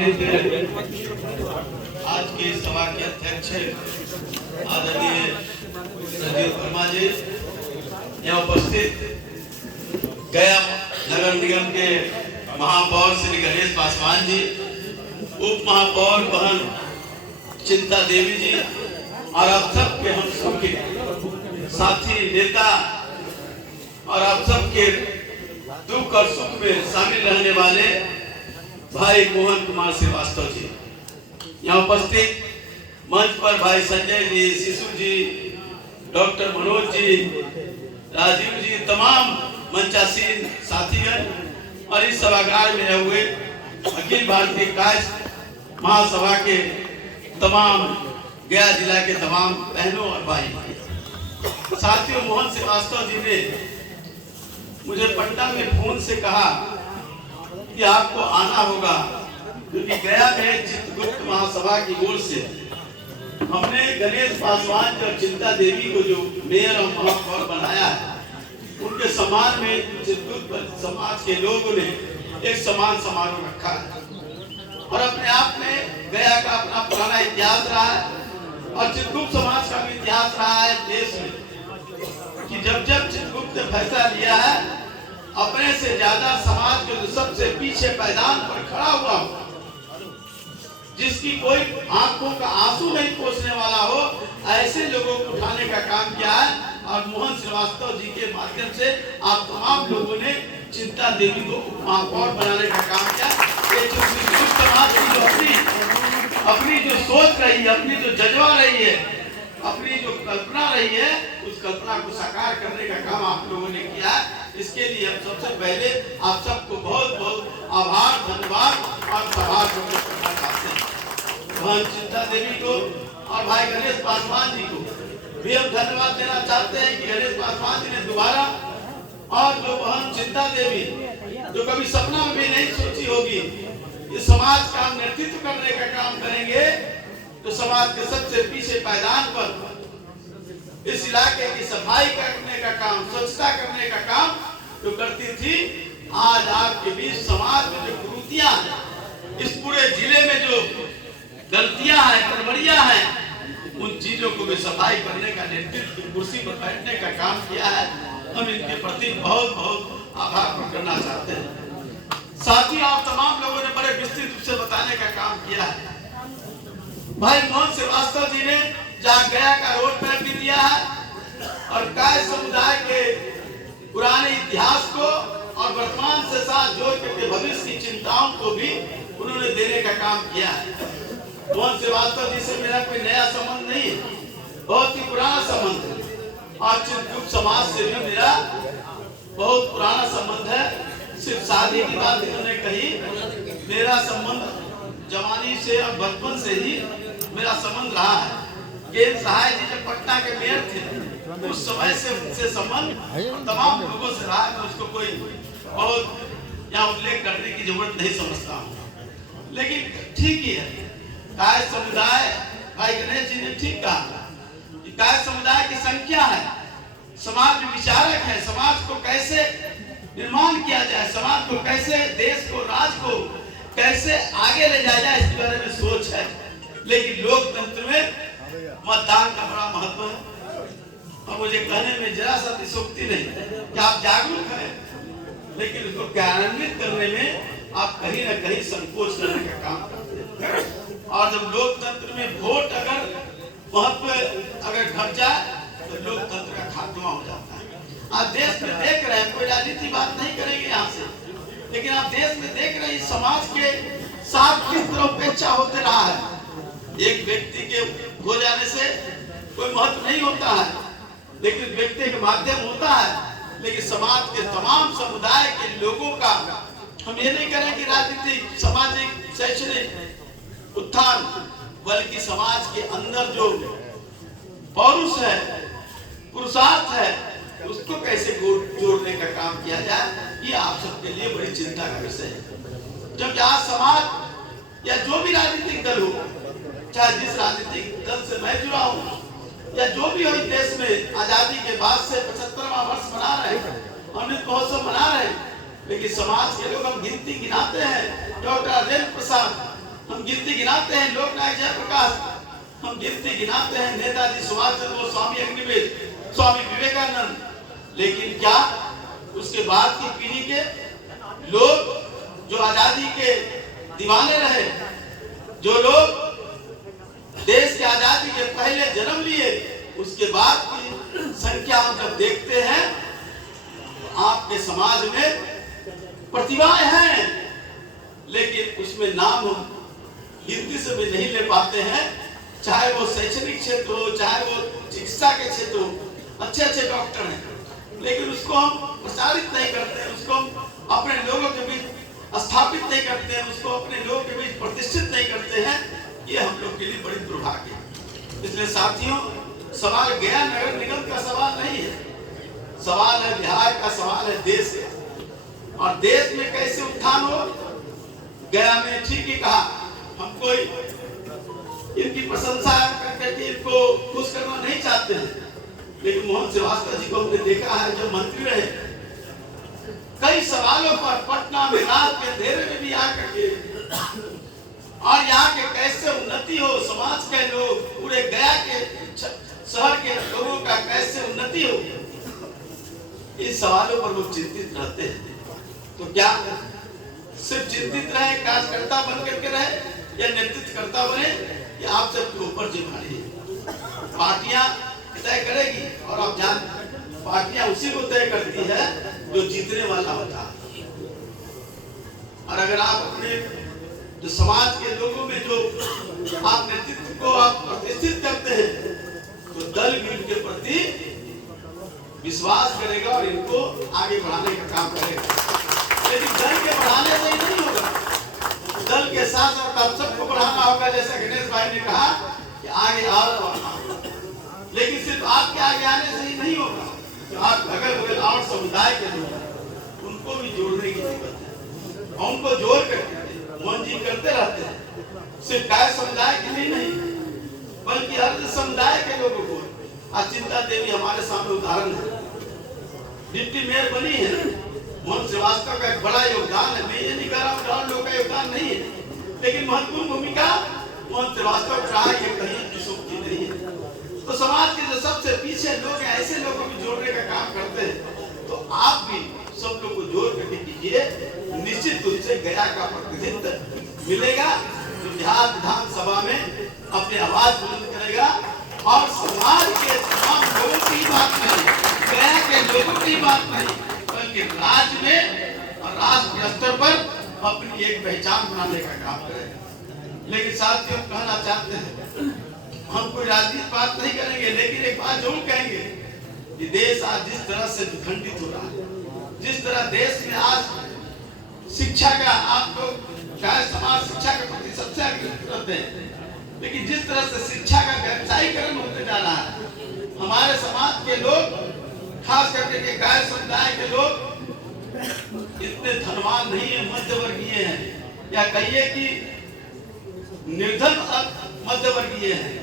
आज की सभा के अध्यक्ष आदरणीय राजीव वर्मा जी, यहाँ उपस्थित गया नगर निगम के महापौर श्री गणेश पासवान जी, उप महापौर बहन चिंता देवी जी और आप सबके हम सबके साथी नेता और आप सबके दुख और सुख में शामिल रहने वाले भाई मोहन कुमार श्रीवास्तव जी, यहाँ उपस्थित मंच पर भाई संजय जी, शिशु जी, डॉक्टर मनोज जी, राजीव जी, तमाम मंचासीन साथीगण और इस सभागार में हुए अखिल भारतीय कायस्थ महासभा के तमाम गया जिला के तमाम बहनों और भाई साथियों, मोहन श्रीवास्तव जी ने मुझे पटना में फोन से कहा कि आपको आना होगा, क्योंकि गया में चित्रगुप्त महासभा की ओर से हमने गणेश पासवान और चिंता देवी को जो मेयर और महापौर बनाया है, उनके सम्मान में चित्रगुप्त समाज के लोगों ने एक सम्मान समारोह रखा है और अपने आप में गया का अपना पुराना इतिहास रहा है और चित्रगुप्त समाज का भी इतिहास रहा है देश में कि जब जब चित्रगुप्त ने फैसला लिया है अपने से ज्यादा समाज के जो सबसे पीछे पायदान पर खड़ा हुआ हो, जिसकी कोई आंखों का आंसू नहीं पोंछने वाला हो, ऐसे लोगों को उठाने का काम किया है और मोहन श्रीवास्तव जी के माध्यम से आप तमाम लोगों ने चिंता देवी को महापौर बनाने का काम किया। ये चित्रगुप्त समाज की जो अपनी जो सोच रही है, अपनी जो जज्बा रही है, अपनी जो कल्पना रही है, उस कल्पना को साकार करने का काम आप लोगों ने किया है। इसके लिए हम सबसे पहले आप सबको बहुत बहुत आभार, धन्यवाद और सभा को करना चाहते हैं। बहन चिंता देवी को और भाई गणेश पासवान जी को भी हम धन्यवाद देना चाहते हैं कि गणेश पासवान जी ने दोबारा, और जो बहन चिंता देवी जो कभी सपना में भी नहीं सोची होगी इस समाज का नेतृत्व करने का काम करेंगे, तो समाज के सबसे पीछे पायदान पर इस इलाके की सफाई करने का काम, स्वच्छता करने का काम जो करती थी, आज आपके बीच समाज में जो कुरीतियां हैं, इस पूरे जिले में जो गलतियां हैं, गड़बड़ियां हैं, उन चीजों को भी सफाई करने का, नेतृत्व की कुर्सी पर बैठने का काम किया है। हम इनके प्रति बहुत बहुत आभार प्रकट करना चाहते हैं। साथ ही आप तमाम लोगों ने बड़े विस्तृत रूप से बताने का काम किया है। भाई मोहन श्रीवास्तव जी ने जहाँ गया का रोड मैप भी दिया है और कायस्थ समुदाय के पुराने इतिहास को और वर्तमान से साथ जोड़ करके भविष्य की चिंताओं को भी उन्होंने देने का काम किया है। मोहन श्रीवास्तव जी से मेरा कोई नया संबंध नहीं है, बहुत ही पुराना संबंध है और चित्रगुप्त समाज से भी मेरा बहुत पुराना संबंध है। सिर्फ शादी की बात इन्होंने कही, मेरा संबंध जवानी से और बचपन से ही मेरा संबंध रहा है। केन सहाय जी जब पटना के मेयर थे, उस समय से उनसे संबंध तमाम लोगों से रहा है। उसको कोई बहुत यहाँ उल्लेख करने की जरूरत नहीं समझता हूँ, लेकिन ठीक ही है। कायस्थ समुदाय, भाई गणेश जी ने ठीक कहा कि कायस्थ समुदाय की संख्या है, समाज में विचारक है, समाज को कैसे निर्माण किया जाए, समाज को कैसे, देश को, राज्य को कैसे आगे ले जाया जाए, इसके बारे में सोच है। लेकिन लोकतंत्र में मतदान का बड़ा महत्व है और मुझे कहने में जरा सा अतिशयोक्ति नहीं कि आप जागरूक हैं, लेकिन उसको कार्यान्वित करने में आप कहीं ना कहीं संकोच करने का काम करते हैं। और जब लोकतंत्र में वोट अगर महत्व अगर घट जाए तो लोकतंत्र का खात्मा हो जाता है। आप देश में देख रहे हैं, कोई राजनीति बात नहीं करेंगे यहाँ से, लेकिन आप देश में देख रहे हैं समाज के साथ किस तरह उपेक्षा होते रहा है। एक व्यक्ति के हो जाने से कोई महत्व नहीं होता है, लेकिन व्यक्ति के माध्यम होता है। लेकिन समाज के तमाम समुदाय के लोगों का हम ये नहीं करें कि राजनीतिक, सामाजिक, शैक्षणिक उत्थान, बल्कि समाज के अंदर जो पौरुष है, पुरुषार्थ है, उसको कैसे जोड़ने का काम किया जाए, ये आप सबके लिए बड़ी चिंता का विषय है। क्योंकि आज समाज या जो भी राजनीतिक दल हो, चाहे जिस राजनीतिक दल से मैं जुड़ा हूँ या जो भी हो, देश में आजादी के बाद से 75वां वर्ष मना रहे हैं, अमृत महोत्सव मना रहे हैं, लेकिन समाज के लोग हम गिनती गिनाते हैं। डॉक्टर राजेंद्र प्रसाद हम गिनती गिनाते हैं लोकनायक जयप्रकाश, हम गिनती गिनाते हैं नेताजी सुभाष चंद्र बोस, स्वामी अग्निवेश, स्वामी विवेकानंद, लेकिन क्या उसके बाद की पीढ़ी के लोग जो आजादी के दीवाने रहे, जो लोग देश की आजादी के पहले जन्म लिए, उसके बाद की संख्या हम जब देखते हैं तो आपके समाज में प्रतिभाएं हैं, लेकिन उसमें नाम हम गिनती से भी नहीं ले पाते हैं। चाहे वो शैक्षणिक क्षेत्र हो, चाहे वो चिकित्सा के क्षेत्र हो, अच्छे अच्छे डॉक्टर हैं, लेकिन उसको हम प्रचारित नहीं करते हैं, उसको हम अपने लोगों के बीच स्थापित नहीं करते हैं, उसको अपने लोगों के बीच प्रतिष्ठित नहीं करते हैं। ये हम लोग के लिए बड़ी दुर्भाग्य है। इसलिए साथियों, सवाल गया नगर निगम का सवाल नहीं है, सवाल है बिहार का, सवाल है देश का। और देश में कैसे उत्थान हो, गया में ठीक ही कहा, हम कोई इनकी प्रशंसा करके इनको खुश करना नहीं चाहते हैं, लेकिन मोहन श्रीवास्तव जी को हमने देखा है जब मंत्री रहे, कई सवालों पर पटना में रात के अंधेरे में भी आकर के और यहाँ के कैसे उन्नति हो, समाज के लोग, पूरे गया के शहर के लोगों का कैसे उन्नति हो, इस सवालों पर वो चिंतित रहते हैं। तो क्या सिर्फ चिंतित रहे, कार्यकर्ता बन करके रहे, या नेतृत्वकर्ता बने, या आप सबके ऊपर जिम्मेदारी है। पार्टियां तय करेगी, और आप जान पार्टियां उसी को तय करती है जो जीतने वाला होता है। और अगर आप अपने जो समाज के लोगों में जो आप नेतृत्व को आप प्रतिष्ठित करते हैं, तो दल भी इनके प्रति विश्वास करेगा और इनको आगे बढ़ाने का काम करेगा। लेकिन दल के बढ़ाने से ही नहीं होगा, दल के साथ साथ सबको बढ़ाना होगा। जैसा गणेश भाई ने कहा कि आगे आओ, लेकिन सिर्फ आपके आगे आने से ही नहीं होगा, तो आप अगल बगल और समुदाय के लोग उनको भी जोड़ने की जरूरत है, और उनको जोड़ करके मोहन जी करते रहते हैं। सिर्फ गाय समुदाय के लिए नहीं, बल्कि हर समुदाय के लोगों को। आज चिंता देवी हमारे सामने उदाहरण है, डिप्टी मेयर बनी है, मोहन श्रीवास्तव का एक बड़ा योगदान है। मैं ये नहीं कह रहा हूँ और लोगों का योगदान नहीं है, लेकिन महत्वपूर्ण भूमिका मोहन श्रीवास्तव का है, ये कहीं की नहीं है। तो समाज के जो सबसे पीछे लोग हैं, ऐसे लोगों को जोड़ने का काम करते हैं। तो आप भी सब लोग को जोड़ करके कीजिए, निश्चित रूप से गया का प्रतिनिधित्व मिलेगा, जो बिहार विधानसभा में अपनी आवाज बुलंद करेगा, और समाज के तमाम लोगों की बात नहीं, गया के लोगों की बात नहीं, बल्कि राज्य में और राष्ट्रीय स्तर पर अपनी एक पहचान बनाने का काम करेगा। लेकिन साथियों, कहना चाहते हैं, हम कोई राजनीतिक बात नहीं करेंगे, लेकिन एक बात जरूर कहेंगे कि देश आज जिस तरह से विखंडित हो रहा है, जिस तरह देश में आज शिक्षा का, आप लोग शायद समाज शिक्षा के प्रति सबसे अग्रसर रहते हैं, लेकिन जिस तरह से शिक्षा का व्यवसायीकरण होते जा रहा है, हमारे समाज के लोग, खास करके के गाय समुदाय के लोग इतने धनवान नहीं है, मध्यवर्गीय हैं, या कहिए कि निर्धन मध्यवर्गीय हैं,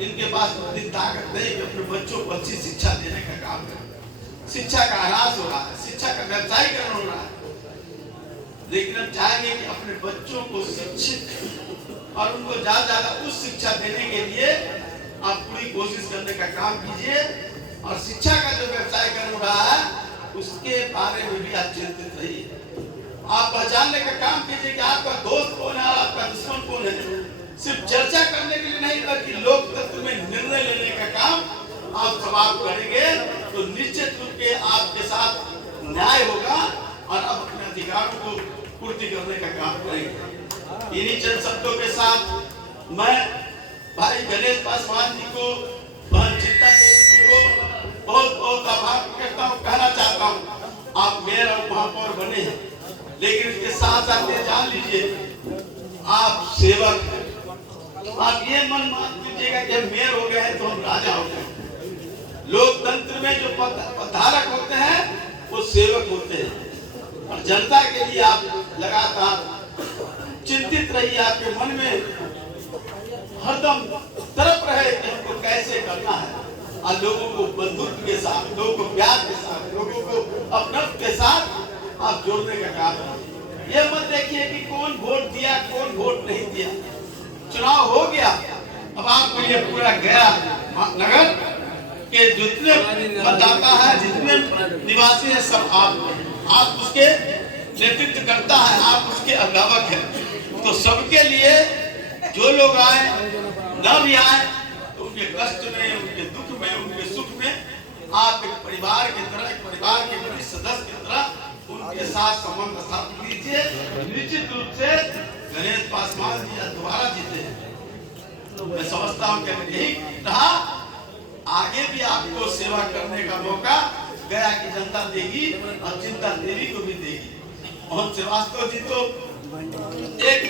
इनके पास उतनी ताकत नहीं कि अपने बच्चों को अच्छी शिक्षा देने का काम करें। शिक्षा का ह्रास हो रहा है, शिक्षा का व्यवसायीकरण हो रहा है, लेकिन हम चाहेंगे कि अपने बच्चों को शिक्षित और उनको ज्यादा उस शिक्षा देने के लिए आप पूरी कोशिश करने का काम कीजिए। और शिक्षा का जो व्यवसायीकरण हो रहा है, उसके बारे में भी आप चिंतित रहिए। आप पहचानने का काम कीजिए कि आपका दोस्त कौन है और आपका दुश्मन कौन है। सिर्फ चर्चा करने के लिए नहीं, बल्कि लोकतंत्र में निर्णय लेने का काम आप सब आप करेंगे, तो निश्चित रूप से आपके साथ न्याय होगा, और आप अपने अधिकारों को पूर्ति करने का काम करेंगे। इन्हीं चंद शब्दों के साथ मैं भाई गणेश पासवान जी को, बहन चिंता देवी जी को बहुत बहुत आभार करता हूँ, कहना चाहता हूँ। आप मेयर और महापौर बने हैं, लेकिन इसके साथ साथ ये जान लीजिए आप सेवक हैं। आप ये मन मान लीजिएगा कि हम मेयर हो गए हैं तो हम राजा हो गए। लोकतंत्र में जो पधारक होते हैं वो सेवक होते हैं, और जनता के लिए आप लगातार चिंतित रहिए। आपके मन में हरदम तरफ रहे कि हमको कैसे करना है, और लोगों को बंधुत्व के साथ, लोगों को प्यार के साथ, लोगों को अपनत्व के साथ आप जोड़ने का काम करें। ये मत देखिए कि कौन वोट दिया, कौन वोट नहीं दिया। आपके लिए पूरा गया नगर के जितने मतदाता है, जितने निवासी है, सब आप उसके नेतृत्व करता है, आप उसके अभिभावक हैं। तो सबके लिए जो लोग आए न भी आए तो उनके कष्ट में, उनके दुख में, उनके सुख में आप एक परिवार की तरह, एक परिवार के बड़े सदस्य की तरह उनके साथ संबंध स्थापित कीजिए। निश्चित रूप से गणेश पासवान जी दोबारा जीते तो मैं समझता हूँ कि अगर यही रहा आगे भी आपको सेवा करने का मौका गया की जनता देगी और चिंता देवी को भी देगी। मोहन श्रीवास्तव जी तो एक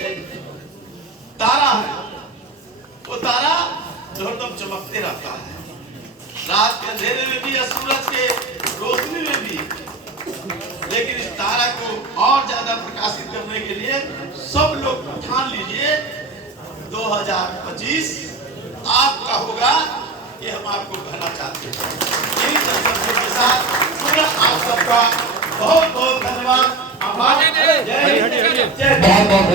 तारा है, वो तारा हरदम चमकते रहता है, रात के अंधेरे में भी या सूरज के रोशनी में भी। लेकिन इस तारा को और ज्यादा प्रकाशित करने के लिए सब लोग ठान लीजिए 2025 आपका होगा, ये हम आपको कहना चाहते हैं। इन संकल्पों के साथ पूरा आप सबका बहुत बहुत धन्यवाद, आभार। जय हिंद, जय भारत।